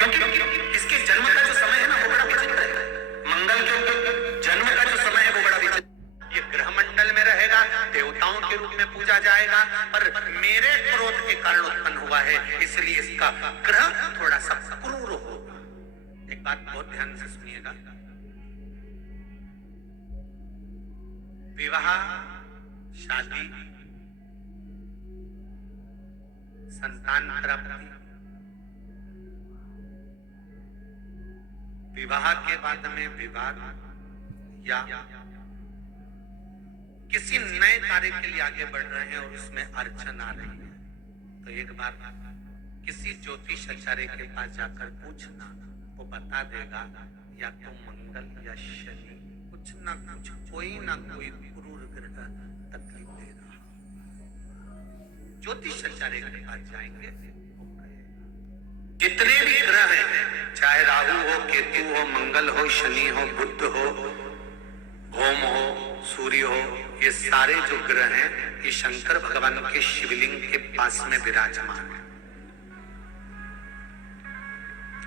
क्योंकि इसके जन्म का जो समय है ना वो बड़ा विचित्र है। मंगल के जन्म का जो समय है वो बड़ा विचित्र। ये ग्रह मंडल में रहेगा, देवताओं के रूप में पूजा जाएगा, पर मेरे क्रोध के कारण उत्पन्न हुआ है, इसलिए इसका ग्रह थोड़ा सा क्रूर होगा। एक बात बहुत ध्यान से सुनिएगा, विवाह, शादी, संतान प्राप्ति, विवाह के बाद में विवाद या किसी नए कार्य के लिए आगे बढ़ रहे हैं और उसमें अड़चन आ रही है, तो एक बार किसी ज्योतिष आचार्य के पास जाकर पूछना, वो बता देगा या तो मंगल या शनि कुछ ना कुछ, कोई ना कोई क्रूर ग्रह तकलीफ दे रहा। ज्योतिष आचार्य के पास जाएंगे, जितने भी ग्रह हैं, चाहे राहु हो, केतु हो, मंगल हो, शनि हो, बुध हो, ओम हो, सूर्य हो, ये सारे जो ग्रह हैं ये शंकर भगवान के शिवलिंग के पास में विराजमान है।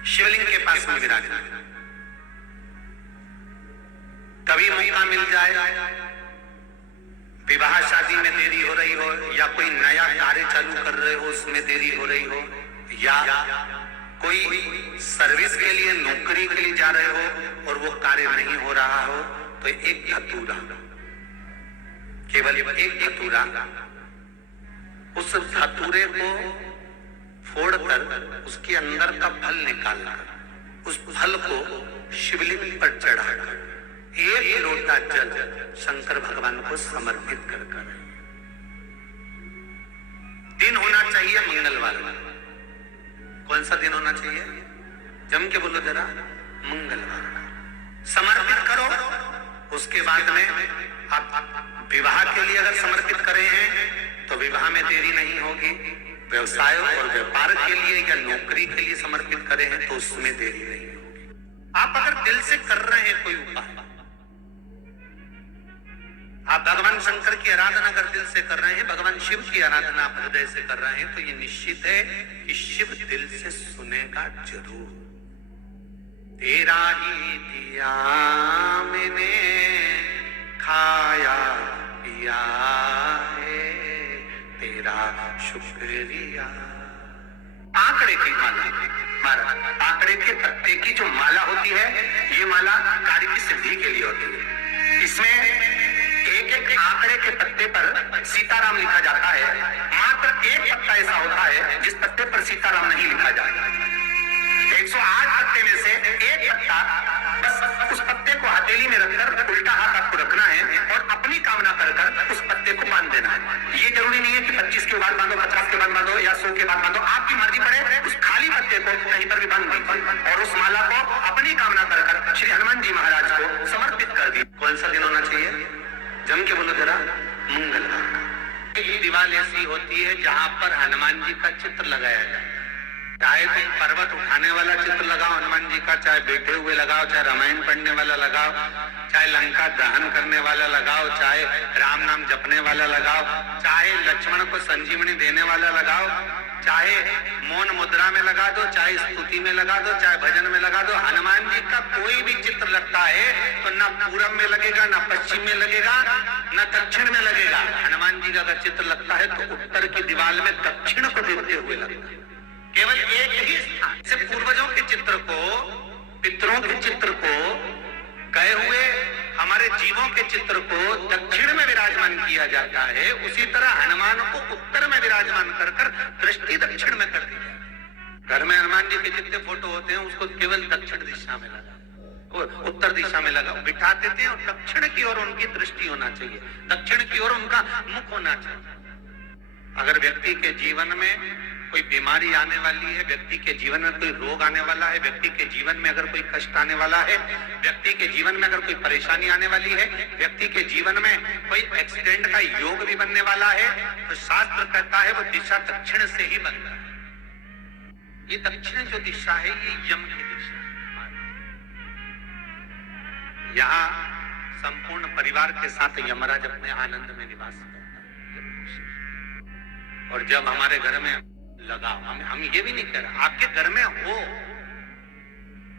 शिवलिंग के पास में विराजमान है। कभी मौका मिल जाए, विवाह शादी में देरी हो रही हो, या कोई नया कार्य चालू कर रहे हो उसमें देरी हो रही हो, या कोई सर्विस के लिए, नौकरी के लिए जा रहे हो और वो कार्य नहीं हो रहा हो, तो एक धतूरा, केवल एक धतूरा, उस धतूरे को फोड़कर उसके अंदर का फल निकालकर उस फल को शिवलिंग पर चढ़ाकर एक लोटा जल शंकर भगवान को समर्पित कर दिन होना चाहिए मंगलवार। कौन सा दिन होना चाहिए? जम के बोलो जरा, मंगलवार समर्पित करो। उसके बाद में आप विवाह के लिए अगर समर्पित करे हैं तो विवाह में देरी नहीं होगी। व्यवसाय और व्यापार के लिए या नौकरी के लिए समर्पित करे हैं तो उसमें देरी नहीं होगी। आप अगर दिल से कर रहे हैं कोई उपाय, आप भगवान शंकर की आराधना अगर दिल से कर रहे हैं, भगवान शिव की आराधना आप हृदय से कर रहे हैं, तो ये निश्चित है कि शिव दिल से सुनेगा जरूर। तेरा ही दिया मैंने खाया पिया है, तेरा शुक्रिया। आंकड़े की माला, आंकड़े के पत्ते की जो माला होती है, ये माला कार्य की सिद्धि के लिए होती है। इसमें एक एक आंकड़े के पत्ते पर सीताराम लिखा जाता है। मात्र एक पत्ता ऐसा होता है जिस पत्ते पर सीताराम नहीं लिखा जाता। 108 पत्ते में से एक पत्ता, बस उस पत्ते को हथेली में रखकर उल्टा हाथ आपको रखना है और अपनी कामना कर उस पत्ते को बांध देना है। ये जरूरी नहीं है कि 25 के बाद बांधो, 50 के बाद बांधो या 100 के बाद बांधो, आपकी मर्जी पड़े। उस खाली पत्ते को कहीं पर भी बांध दी और उस माला को अपनी कामना कर श्री हनुमान जी महाराज को समर्पित कर दी। कौन सा दिन होना चाहिए? जम के बोलो जरा, मंगलवार। एक दीवार ऐसी होती है जहां पर हनुमान जी का चित्र लगाया जाता है। चाहे तुम पर्वत उठाने वाला चित्र लगाओ हनुमान जी का, चाहे बैठे हुए लगाओ, चाहे रामायण पढ़ने वाला लगाओ, चाहे लंका दहन करने वाला लगाओ, चाहे राम नाम जपने वाला लगाओ, चाहे लक्ष्मण को संजीवनी देने वाला लगाओ, चाहे मौन मुद्रा में लगा दो, चाहे स्तुति में लगा दो, चाहे भजन में लगा दो। हनुमान जी का कोई भी चित्र लगता है तो ना पूरब में लगेगा, ना पश्चिम में लगेगा, ना दक्षिण में लगेगा। हनुमान जी का अगर चित्र लगता है तो उत्तर की दीवार में दक्षिण को देखते हुए लगता है। केवल एक ही स्थान से पूर्वजों के चित्र को, पितरों के चित्र को, गए हुए हमारे जीवों के चित्र को दक्षिण में विराजमान किया जाता है, उसी तरह हनुमान को उत्तर में विराजमान कर दृष्टि दक्षिण में कर दी जाती है। घर में हनुमान जी के जितने फोटो होते हैं उसको केवल दक्षिण दिशा में लगा और उत्तर दिशा में लगा बिठा देते हैं, और दक्षिण की ओर उनकी दृष्टि होना चाहिए, दक्षिण की ओर उनका मुख होना चाहिए। अगर व्यक्ति के जीवन में कोई बीमारी आने वाली है, व्यक्ति के जीवन में कोई रोग आने वाला है, व्यक्ति के जीवन में अगर कोई कष्ट आने वाला है, व्यक्ति के जीवन में अगर कोई परेशानी आने वाली है, व्यक्ति के जीवन में कोई एक्सीडेंट का योग भी बनने वाला है, तो शास्त्र कहता है वो दिशा दक्षिण से ही बनता है। ये दक्षिण जो दिशा है ये यम की दिशा है। यहाँ संपूर्ण परिवार के साथ यमराज अपने आनंद में निवास करता है। और जब हमारे घर में लगाओ, हम ये भी नहीं कह रहे आपके घर में हो,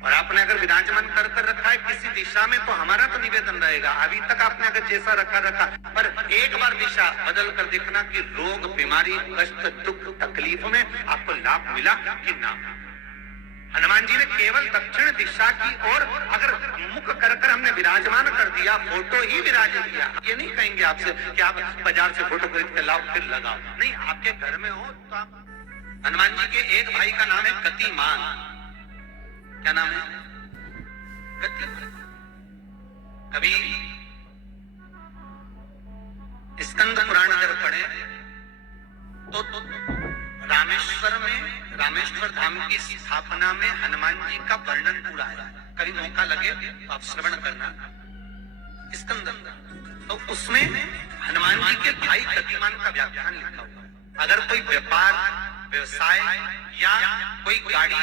और आपने अगर विराजमान कर कर रखा है किसी दिशा में, तो हमारा तो निवेदन रहेगा, अभी तक आपने अगर जैसा रखा, पर एक बार दिशा बदल कर देखना कि रोग, बीमारी, कष्ट, दुख, तकलीफ में आपको लाभ मिला कि ना। हनुमान जी ने केवल दक्षिण दिशा की ओर अगर मुख कर कर हमने विराजमान कर दिया, फोटो ही विराज दिया। ये नहीं कहेंगे आपसे कि आप बाजार से फोटो खरीद के लाओ फिर लगाओ, नहीं, आपके घर में हो तो आप। हनुमान जी के एक भाई का नाम है गतिमान। क्या नाम है? गतिमान। कभी स्कंद पुराण अगर पढ़े तो रामेश्वर धाम की स्थापना में हनुमान जी का वर्णन पूरा है। कभी मौका लगे तो आप श्रवण करना स्कंद। तो उसमें हनुमान जी के भाई गतिमान का व्याख्यान लिखा हुआ। अगर कोई व्यापार, व्यवसाय या कोई गाड़ी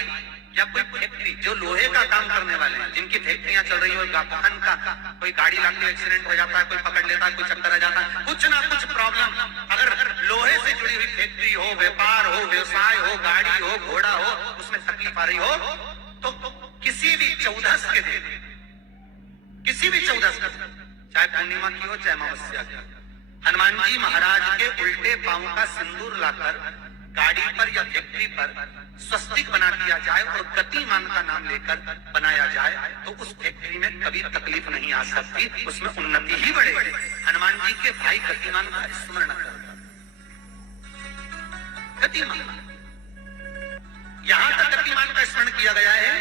या कोई फैक्ट्री, जो लोहे का काम करने वाले हैं, जिनकी फैक्ट्रियां चल रही हो, वाहन का कोई गाड़ी लाके एक्सीडेंट हो जाता है, कोई पकड़ लेता है, कोई चक्कर आ जाता है, कुछ ना कुछ प्रॉब्लम, अगर लोहे से जुड़ी हुई फैक्ट्री हो, व्यापार हो, व्यवसाय हो, गाड़ी हो, घोड़ा हो, उसमें तकलीफ आ रही हो, तो किसी भी 14 के दिन, किसी भी 14 का, चाहे पूर्णिमा की हो चाहे अमावस्या की, हनुमान जी महाराज के उल्टे पांव का सिंदूर लाकर गाड़ी पर या फैक्ट्री पर स्वस्तिक बना दिया जाए और गतिमान का नाम लेकर बनाया जाए, तो उस फैक्ट्री में कभी तकलीफ नहीं आ सकती, उसमें उन्नति ही बढ़ेगी। हनुमान जी के भाई गतिमान का स्मरण कर, गतिमान, यहां तक गतिमान का स्मरण किया गया है।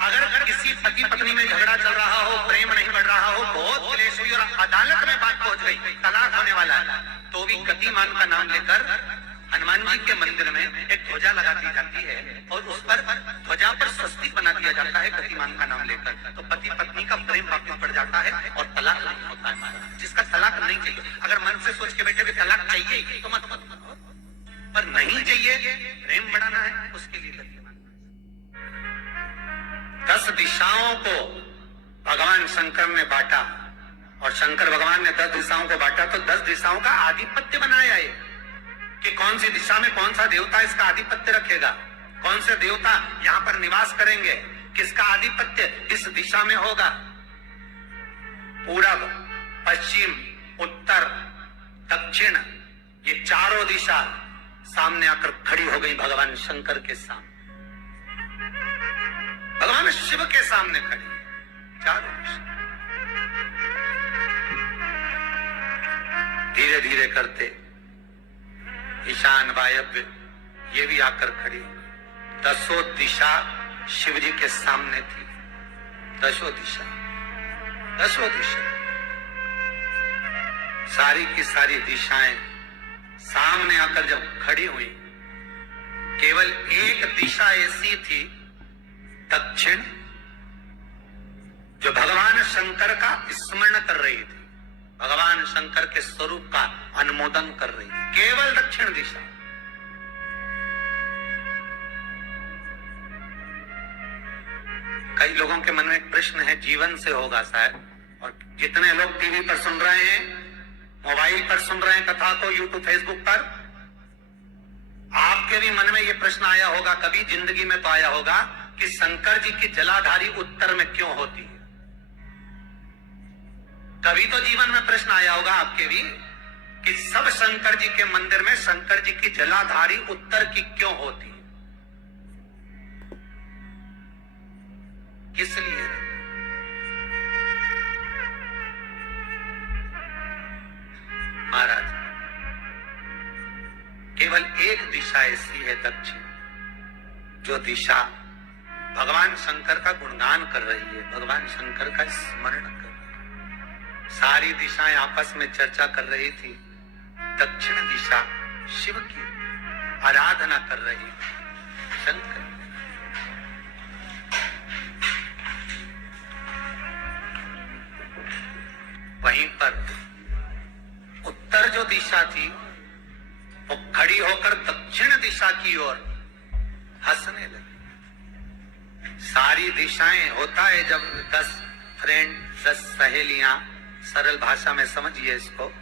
अगर किसी पति पत्नी में झगड़ा चल रहा हो, प्रेम नहीं बढ़ रहा हो, बहुत क्लेश हुई और अदालत में बात पहुंच गई, तलाक होने वाला है, तो भी गतिमान का नाम लेकर हनुमान जी के मंदिर में एक ध्वजा लगा दी जाती है और उस पर ध्वजा पर स्वस्तिक बना दिया जाता है गतिमान का नाम लेकर। तो पति पत्नी का प्रेम वापस बढ़ जाता है और तलाक नहीं होता है। जिसका तलाक नहीं चाहिए, अगर मन से सोच के बैठे भी तलाक चाहिए तो मत, पर नहीं चाहिए, प्रेम बढ़ाना है, उसके लिए गतिमान। 10 दिशाओं को भगवान शंकर ने बांटा और शंकर भगवान ने 10 दिशाओं को बांटा, तो 10 दिशाओं का आधिपत्य बनाया है कि कौन सी दिशा में कौन सा देवता इसका आधिपत्य रखेगा, कौन से देवता यहां पर निवास करेंगे, किसका आधिपत्य इस दिशा में होगा। पूरब, पश्चिम, उत्तर, दक्षिण, ये चारों दिशा सामने आकर खड़ी हो गई भगवान शंकर के सामने, भगवान शिव के सामने खड़ी चारों दिशा। धीरे धीरे करते ईशान, वायव्य, ये भी आकर खड़ी हो गई। 10 दिशा शिव जी के सामने थी, 10 दिशा, 10 दिशा, सारी की सारी दिशाएं सामने आकर जब खड़ी हुई, केवल एक दिशा ऐसी थी, दक्षिण, जो भगवान शंकर का स्मरण कर रही थी, भगवान शंकर के स्वरूप का अनुमोदन कर रही है, केवल दक्षिण दिशा। कई लोगों के मन में एक प्रश्न है, जीवन से होगा शायद, और जितने लोग टीवी पर सुन रहे हैं, मोबाइल पर सुन रहे हैं कथा को, यूट्यूब, फेसबुक पर, आपके भी मन में यह प्रश्न आया होगा, कभी जिंदगी में तो आया होगा कि शंकर जी की जलाधारी उत्तर में क्यों होती है। कभी तो जीवन में प्रश्न आया होगा आपके भी कि सब शंकर जी के मंदिर में शंकर जी की जलाधारी उत्तर की क्यों होती है, किस लिए? महाराज, केवल एक दिशा ऐसी है, दक्षिण, जो दिशा भगवान शंकर का गुणगान कर रही है, भगवान शंकर का स्मरण कर रही है। सारी दिशाएं आपस में चर्चा कर रही थी, दक्षिण दिशा शिव की आराधना कर रही थी, शंकर। वहीं पर उत्तर जो दिशा थी, वो खड़ी होकर दक्षिण दिशा की ओर हंसने लगी। सारी दिशाएं, होता है जब 10 फ्रेंड, 10 सहेलियां, सरल भाषा में समझिए इसको,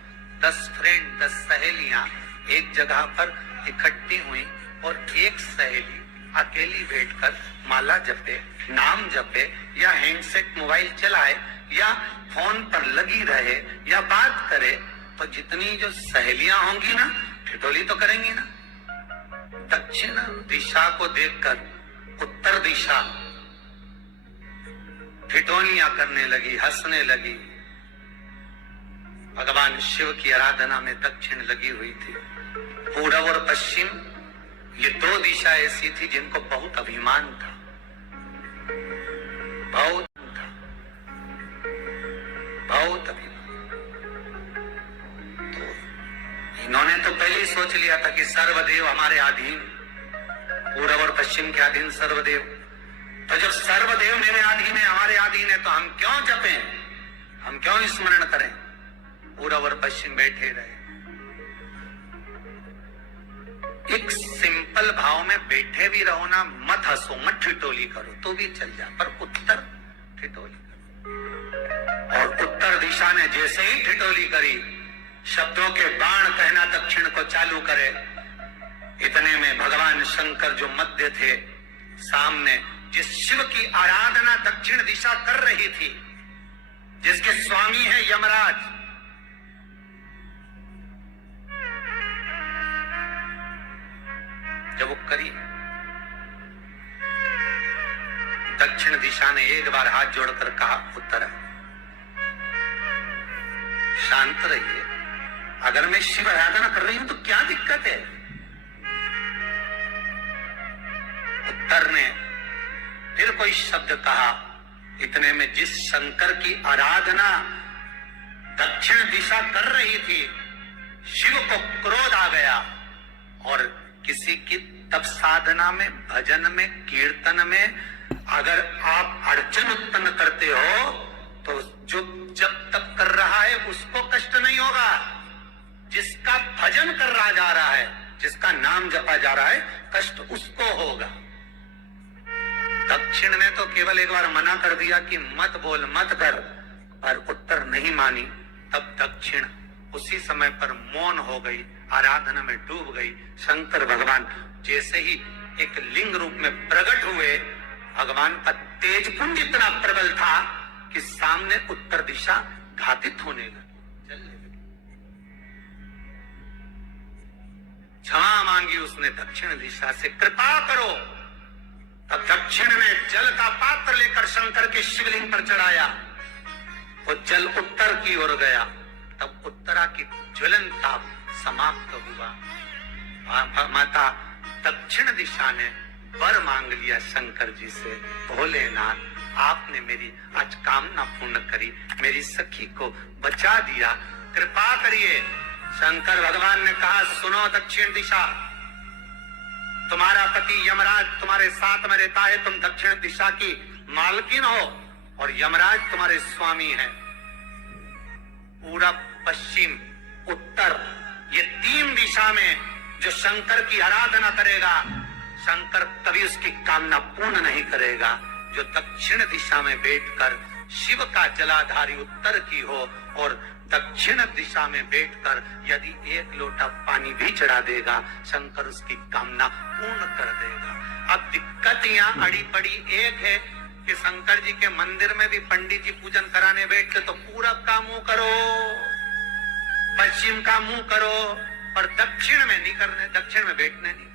10 फ्रेंड, 10 सहेलियां एक जगह पर इकट्ठी हुई और एक सहेली अकेली बैठकर माला जपे, नाम जपे, या हैंडसेट मोबाइल चलाए, या फोन पर लगी रहे, या बात करे, तो जितनी जो सहेलियां होंगी ना, ठिठोली तो करेंगी ना। दक्षिण दिशा को देखकर उत्तर दिशा ठिठोलियां करने लगी, हंसने लगी। भगवान शिव की आराधना में दक्षिण लगी हुई थी। पूर्व और पश्चिम, ये दो दिशा ऐसी थी जिनको बहुत अभिमान था, बहुत अभिमान। तो इन्होंने तो पहले ही सोच लिया था कि सर्वदेव हमारे अधीन, पूर्व और पश्चिम के अधीन सर्वदेव। तो जब सर्वदेव मेरे अधीन है, हमारे अधीन है, तो हम क्यों जपें, हम क्यों स्मरण करें। पूर्व और पश्चिम बैठे रहे। एक सिंपल भाव में बैठे भी रहो ना, मत हंसो, मत ठिठोली करो तो भी चल जा, पर उत्तर ठिठोली करो। और उत्तर दिशा ने जैसे ही ठिठोली करी, शब्दों के बाण कहना दक्षिण को चालू करे। इतने में भगवान शंकर जो मध्य थे, सामने जिस शिव की आराधना दक्षिण दिशा कर रही थी, जिसके स्वामी है यमराज, जब वो करी, दक्षिण दिशा ने एक बार हाथ जोड़कर कहा, उत्तर शांत रहिए, अगर मैं शिव आराधना कर रही हूं तो क्या दिक्कत है। उत्तर ने फिर कोई शब्द कहा। इतने में जिस शंकर की आराधना दक्षिण दिशा कर रही थी, शिव को क्रोध आ गया और किसी की तप साधना में, भजन में, कीर्तन में अगर आप अड़चन उत्पन्न करते हो तो जो जब तप कर रहा है उसको कष्ट नहीं होगा, जिसका भजन कर रहा जा रहा है, जिसका नाम जपा जा रहा है, कष्ट उसको होगा। दक्षिण ने तो केवल एक बार मना कर दिया कि मत बोल, मत कर, पर उत्तर नहीं मानी। तब दक्षिण उसी समय पर मौन हो गई, आराधना में डूब गई। शंकर भगवान जैसे ही एक लिंग रूप में प्रकट हुए, भगवान का तेज पुंज इतना प्रबल था कि सामने उत्तर दिशा घातित होने लगी, चलने लगी। क्षमा मांगी उसने दक्षिण दिशा से, कृपा करो। तब दक्षिण ने जल का पात्र लेकर शंकर के शिवलिंग पर चढ़ाया, वो जल उत्तर की ओर गया। तब उत्तरा की ज्वलन ताप समाप्त हुआ। माता दक्षिण दिशा ने वर मांग लिया शंकर जी से, भोलेनाथ आपने मेरी आज कामना पूर्ण करी, मेरी सखी को बचा दिया, कृपा करिए। शंकर भगवान ने कहा, सुनो दक्षिण दिशा, तुम्हारा पति यमराज तुम्हारे साथ में रहता है, तुम दक्षिण दिशा की मालकिन हो और यमराज तुम्हारे स्वामी है। पूरब, पश्चिम, उत्तर, ये तीन दिशा में जो शंकर की आराधना करेगा, शंकर कभी उसकी कामना पूर्ण नहीं करेगा। जो दक्षिण दिशा में बैठकर शिव का जलाधारी उत्तर की हो और दक्षिण दिशा में बैठकर यदि एक लोटा पानी भी चढ़ा देगा, शंकर उसकी कामना पूर्ण कर देगा। अब दिक्कत यहाँ अड़ी पड़ी एक है कि शंकर जी के मंदिर में भी पंडित जी पूजन कराने बैठते तो पूरब का मुंह करो, पश्चिम का मुंह करो, पर दक्षिण में नहीं करने, दक्षिण में बैठने नहीं।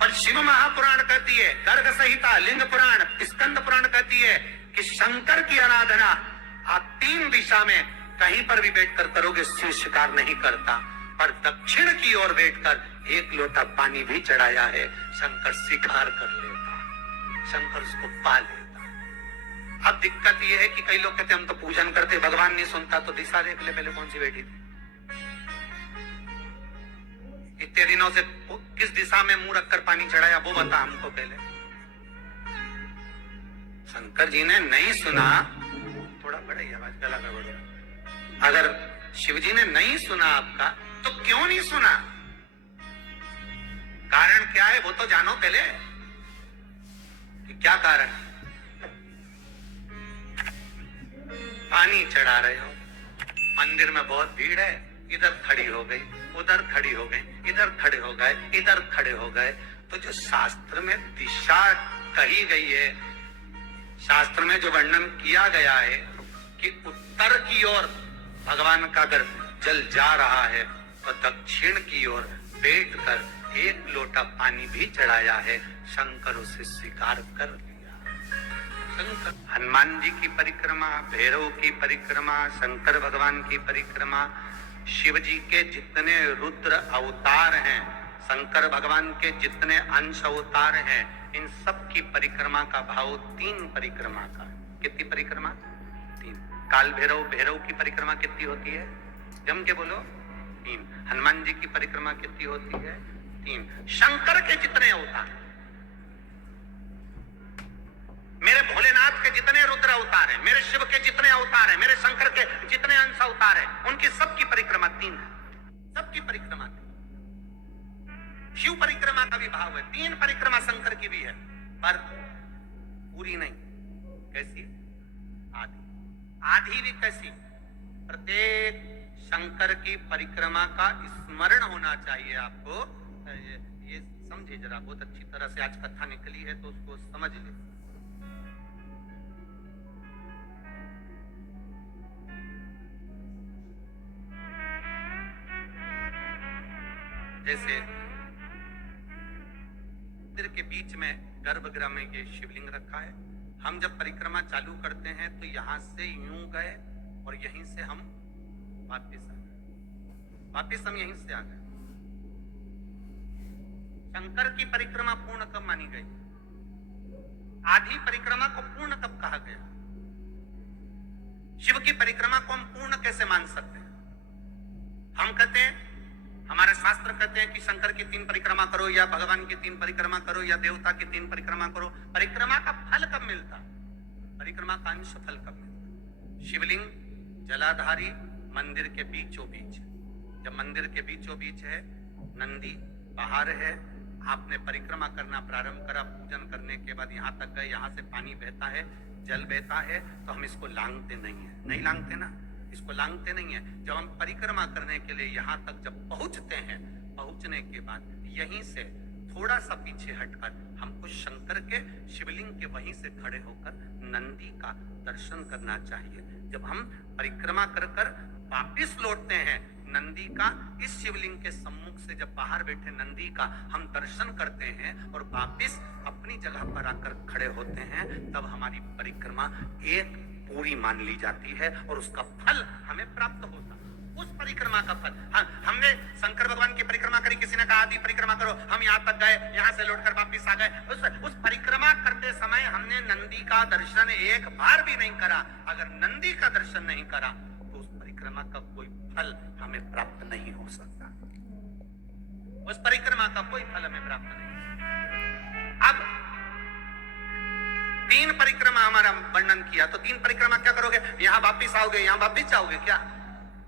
पर शिव महापुराण कहती है, गर्ग संहिता, लिंग पुराण, स्कंद पुराण कहती है कि शंकर की आराधना आप तीन दिशा में कहीं पर भी बैठकर करोगे, शिव शिकार नहीं करता। पर दक्षिण की ओर बैठकर एक लोटा पानी भी चढ़ाया है, शंकर शिकार कर लेता, शंकर उसको पा लेता। अब दिक्कत यह है कि कई लोग कहते हम तो पूजन करते, भगवान नहीं सुनता, तो दिशा देख ले पहले कौन सी बैठी थी। इतने दिनों से किस दिशा में मुंह रखकर पानी चढ़ाया वो बता हमको पहले। शंकर जी ने नहीं सुना, थोड़ा बड़ा ही आवाज, गला का बड़ा। अगर शिव जी ने नहीं सुना आपका तो क्यों नहीं सुना, कारण क्या है वो तो जानो पहले कि क्या कारण। पानी चढ़ा रहे हो, मंदिर में बहुत भीड़ है, इधर खड़ी हो गई, उधर खड़ी हो गई, इधर खड़े हो गए, इधर खड़े हो गए, तो जो शास्त्र में दिशा कही गई है, शास्त्र में जो वर्णन किया गया है कि उत्तर की ओर भगवान का अगर जल जा रहा है तो दक्षिण की ओर बैठ कर एक लोटा पानी भी चढ़ाया है, शंकर उसे स्वीकार कर लिया। शंकर हनुमान जी की परिक्रमा, भैरव की परिक्रमा, शंकर भगवान की परिक्रमा, शिव जी के जितने रुद्र अवतार हैं, शंकर भगवान के जितने अंश अवतार हैं, इन सब की परिक्रमा का भाव 3 परिक्रमा का। कितनी परिक्रमा? 3। काल भैरव, भैरव की परिक्रमा कितनी होती है? जम के बोलो 3। हनुमान जी की परिक्रमा कितनी होती है? 3। शंकर के जितने अवतार, मेरे भोलेनाथ के जितने रुद्र अवतार हैं, मेरे शिव के जितने अवतार हैं, मेरे शंकर के जितने अंश अवतार हैं, उनकी सबकी परिक्रमा 3 है। सबकी परिक्रमा 3। शिव परिक्रमा का भी भाव है, 3 परिक्रमा शंकर की भी है, पर पूरी नहीं। कैसी? आधी। आधी भी कैसी? प्रत्येक शंकर की परिक्रमा का स्मरण होना चाहिए आपको। ये समझे जरा, बहुत अच्छी तरह से आज कथा निकली है तो उसको समझ ले। जैसे मंदिर के बीच में गर्भगृह में ये शिवलिंग रखा है, हम जब परिक्रमा चालू करते हैं तो यहां से यूं गए और यहीं से हम वापिस आ गए, वापिस हम यहीं से आ गए। शंकर की परिक्रमा पूर्ण कब मानी गई? आधी परिक्रमा को पूर्ण कब कहा गया? शिव की परिक्रमा को हम पूर्ण कैसे मान सकते हैं? हम कहते हैं, हमारे शास्त्र कहते हैं कि शंकर की 3 परिक्रमा करो, या भगवान की 3 परिक्रमा करो, या देवता की 3 परिक्रमा करो। परिक्रमा का फल कब मिलता? परिक्रमा का अंश फल कब मिलता? शिवलिंग जलाधारी मंदिर के बीचों बीच, जब मंदिर के बीचों बीच है, नंदी बाहर है, आपने परिक्रमा करना प्रारंभ करा, पूजन करने के बाद यहाँ तक गए, यहाँ से पानी बहता है, जल बहता है, तो हम इसको लांघते नहीं है। नहीं लांघते ना, इसको लांघते नहीं है। जब हम परिक्रमा करने के लिए यहाँ तक जब पहुंचते हैं, पहुंचने के बाद यहीं से थोड़ा सा पीछे हटकर हमको शंकर के शिवलिंग के वहीं से खड़े होकर नंदी का दर्शन करना चाहिए। जब हम परिक्रमा कर कर वापिस लौटते हैं, नंदी का इस शिवलिंग के सम्मुख से जब बाहर बैठे नंदी का हम दर्शन करते हैं और वापिस अपनी जगह पर आकर खड़े होते हैं, तब हमारी परिक्रमा एक पूरी मान ली जाती है और उसका फल हमें प्राप्त होता है। उस परिक्रमा का फल, हमने शंकर भगवान की परिक्रमा करी, किसी ने कहा आदि परिक्रमा करो, हम यहाँ तक गए, यहाँ से लौटकर वापिस आ गए। उस परिक्रमा करते समय हमने नंदी का दर्शन एक बार भी नहीं करा। अगर नंदी का दर्शन नहीं करा तो उस परिक्रमा का कोई फल हमें प्राप्त नहीं हो सकता। उस परिक्रमा का कोई फल हमें प्राप्त नहीं। अब 3 परिक्रमा हमारा वर्णन किया, तो 3 परिक्रमा क्या करोगे? यहाँ वापिस आओगे, यहाँ वापिस जाओगे क्या?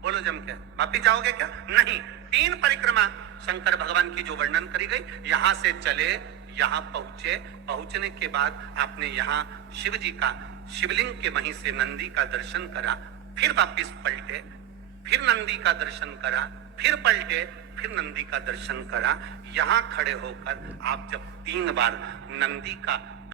बोलो जम के, वापिस जाओगे क्या? नहीं। 3 परिक्रमा शंकर भगवान की जो वर्णन करी गई, यहां से चले, यहाँ पहुंचे, पहुंचने के बाद आपने यहाँ शिव जी का शिवलिंग के वहीं से नंदी का दर्शन करा, फिर वापिस पलटे, फिर नंदी का दर्शन करा, फिर पलटे, फिर नंदी का दर्शन करा। यहाँ खड़े होकर आप जब 3 बार नंदी का